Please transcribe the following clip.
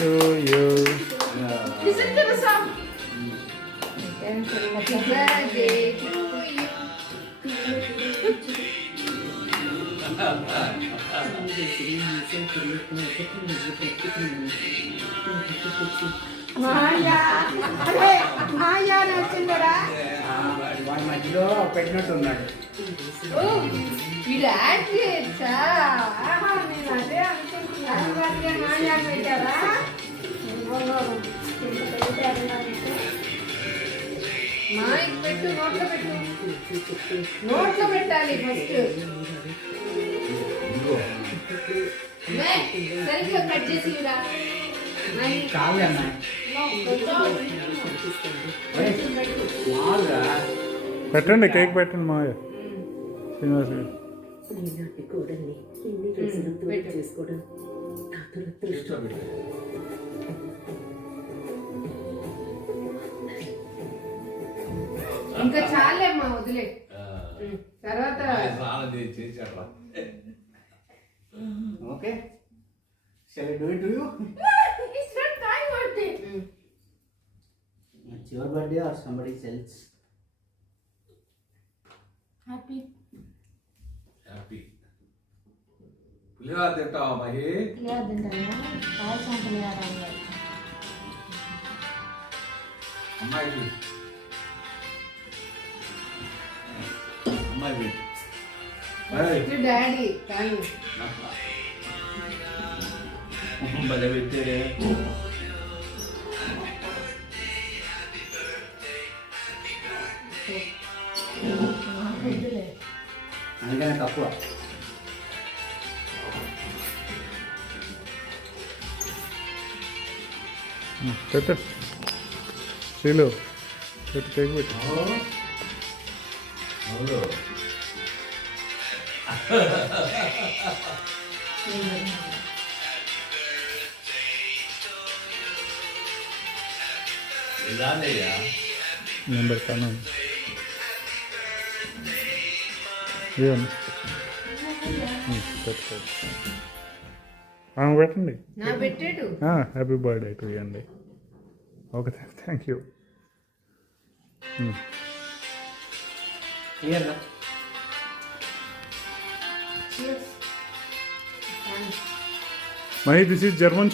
To you. Listen to the song. Happy birthday to you. మాయా అరే మాయా నచ్చిందరా వాడి మధ్యలో పెట్టినట్టున్నాడు. ఓ వీడు యాక్ట్ చేయొచ్చా? నేను అదే అనుకుంటున్నాను. మాయా పెట్టారా? మాయకి పెట్టు, నోట్లో పెట్టు. నోట్లో పెట్టాలి ఫస్ట్. సరిగ్గా కట్ చేసి ఇవ్వరా. కావాలి అన్న పెట్టండి, కేక్ పెట్టండి మాయ. శ్రీనివాస్ గారు ఈనాటి కోడల్ని ఇన్ని రోజులు దూరం చేసుకోవడం నా దురదృష్టం. ఇంకా చాలేమ్మా, వదిలే. తర్వాత okay. Shall I do it to you? It's not my birthday. It's your birthday or somebody else? Happy. పులిహోర తింటావా మహి? పులిహోర తింటావా? పాయసం పులిహోర అన్నారు. అమ్మాయికి అమ్మాయి డాడీ కానీ భలే పెట్టే. అందుకనే తక్కువ. పెట్టు శ్రీలు, పెట్టు కేక్ పెట్టు. అవును ఇలానయ్యా నేను పెడతాను. ఏమన్నా పెట్టు. పెట్టండి. నా పెట్టాడు. హ్యాపీ బర్త్డే టు యూ అండి. Okay, thank you. క్లియర్గా Cheers. Mahi, this is German